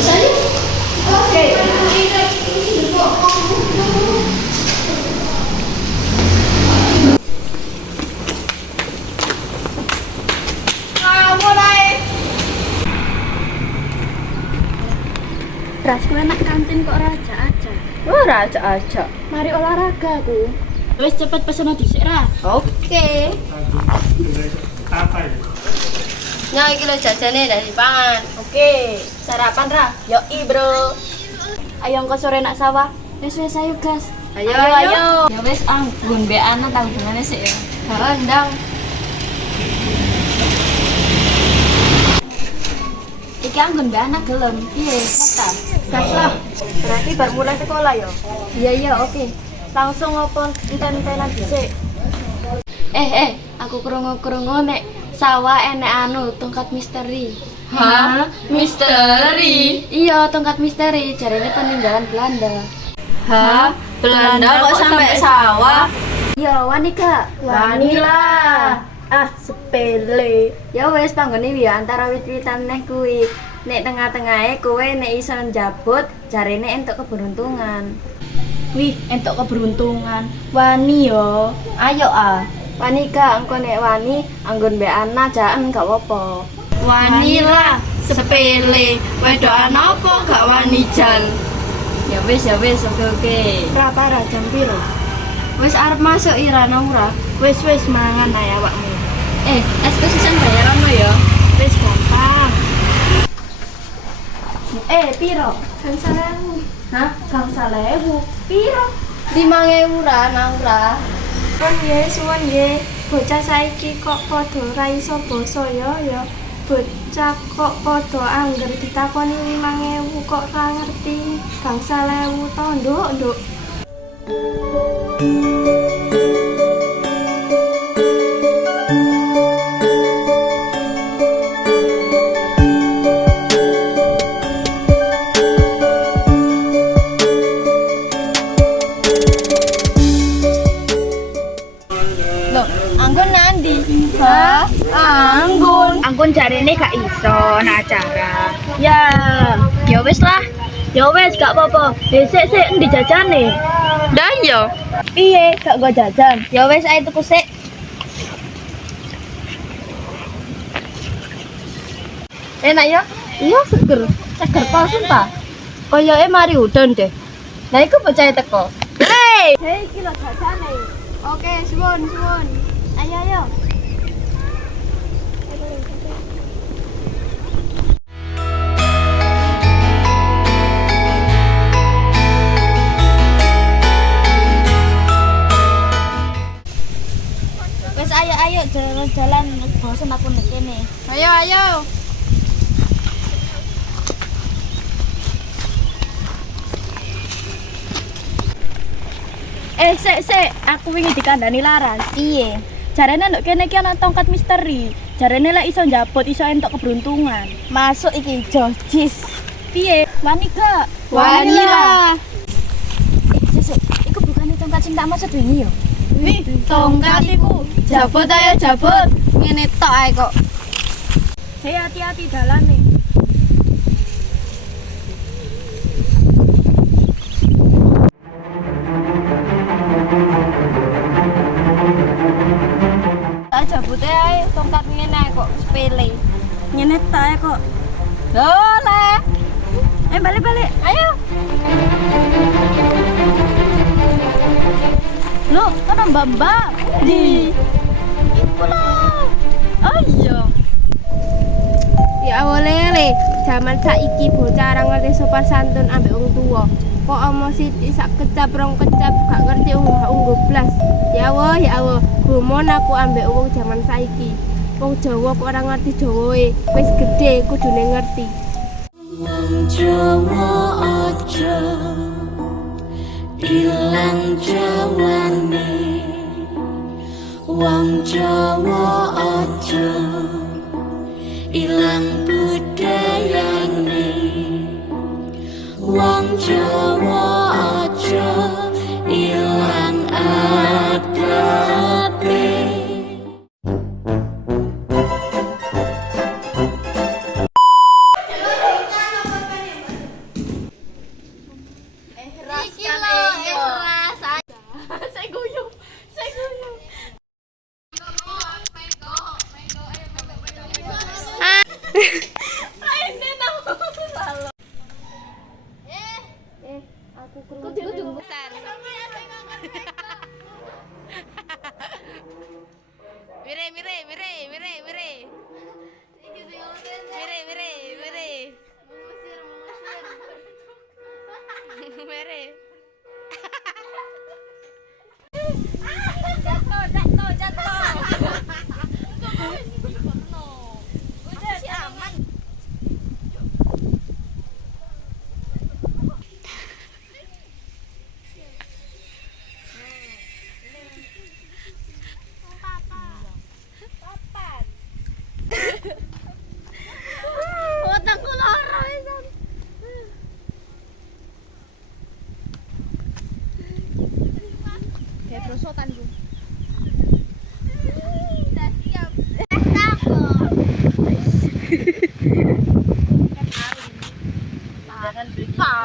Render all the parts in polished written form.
bisa yuk. Oke. Ras, kowe nak kantin kok raja aja. Oh, raja aja. Mari olahraga aku. Wis cepet pesen dhisik ra. Oke. Nah, iki lho jajane dari pangan. Oke, sarapan ra? Yoi, Bro. Ayo engko sore nak sawah. Wis ayo gas. Ayo. Ya wis anggun mbek ana tanggungannya sik ya. Heeh, ndang. Iki anggun mbek ana gelem. Piye, kata? Gas lah. Berarti baru mulai sekolah ya? Iya, oke. Langsung ngopo enten-entenan dhisik. Aku krungu-krungu nek sawah enek anu tongkat misteri. Hah? Misteri? Iya, tongkat misteri, jarene peninggalan Belanda. Hah? Belanda kok sampai sawah? Iya, wani gak? Wani lah. Ah, sepele. Ya wis panggone ya antara wit-witan neh kuwi. Nek tengah-tengahe kowe nek iso njabut, jarene entuk keberuntungan. Wih, entuk keberuntungan. Wani yo. Ayo ah. Wani gak engko nek wani anggon mbek ana jaen gak apa-apa. Wani lah, sepele. Wedokan apa gak wani jan? Ya wis, oke. Berapa jam piro? Wis arep masuk Irana ora? Wis mangan ae awakmu. Esku sisan bayaran ya. Wis gampang. Piro? Kan 1.000. Hah? 1.000. Piro? 5.000 ra ora. Suwun nggih, bocah saiki kok padha ra iso basa ya. Bocah kok padha angger ditakoni 5.000 kok ra ngerti. 1.000 to, Nduk. Anggun nandi? Hah? Anggun jarene gak iso nak acara. Ya wis lah. Ya wis gak apa-apa. Sik endi jajane? Dah yo. Piye gak go jajan? Ya wis ae tuku sik. Enak ya? Iya seger. Seger pol sumpah. Koyoke mari udan deh. Lah iku bocah teko. Hei iki lho jajane. Oke, suwun. Ayo. Wes ayo jalan-jalan bosen aku nek kene. Ayo. Sik, aku wingi dikandani laras. Piye? Jarene nduk kene iki ana tongkat misteri. Jarene lek iso njabut iso entuk keberuntungan. Masuk iki jojis. Piye? Wani gak? Wani lah. Sesuk, iku bukannya tongkat sing tak maksud wingi yo. Wih, tongkat iku. Jabut ayo jabut. Ngene tok ae kok. Hei, hati-hati dalane. Tak jabut ae tongkat ngene kok sepele. Ngene ta kok. Loh, le. Balik. Ayo. Loh, kan mbak-mbak. Di. Iku lho. Oh iya. Ya awalnya zaman saiki bocah ora ngerti sopan santun ambek wong tua. Kok emosi sak kecap rong kecap gak ngerti unggah blas. Ya Allah, gumon aku ambek wong zaman saiki. Wong Jawa kok ora ngerti Jawae. Wis gedhe kudune ngerti. Wong Jawa aja ilang jawane. Wong Jawa aja ilang budayane. Wong Jawa aja ilang adate.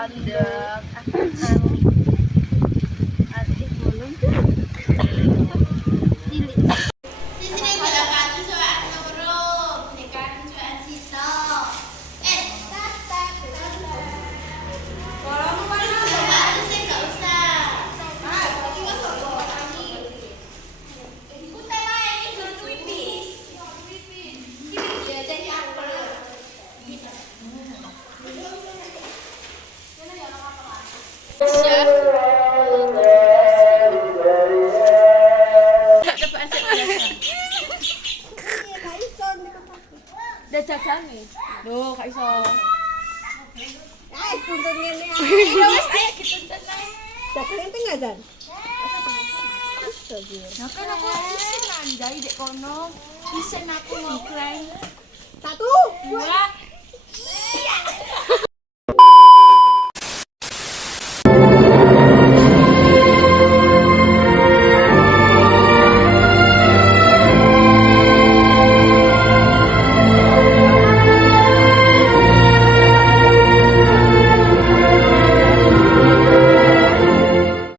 landek. Adik bolong. Sini gak kan soal nomor, nekan soal sisa. Kalau mau mana? Saya nggak usah. Ini pipis. Ya jadi apa? Udah jajan nih. Loh, gak iso. Tuntun ngene ae. Wis ayo dituntun ae. Dagangan tengah dan. Nah, kan aku isin nandai dek kono. Isin aku ngokleng. Satu, Dua,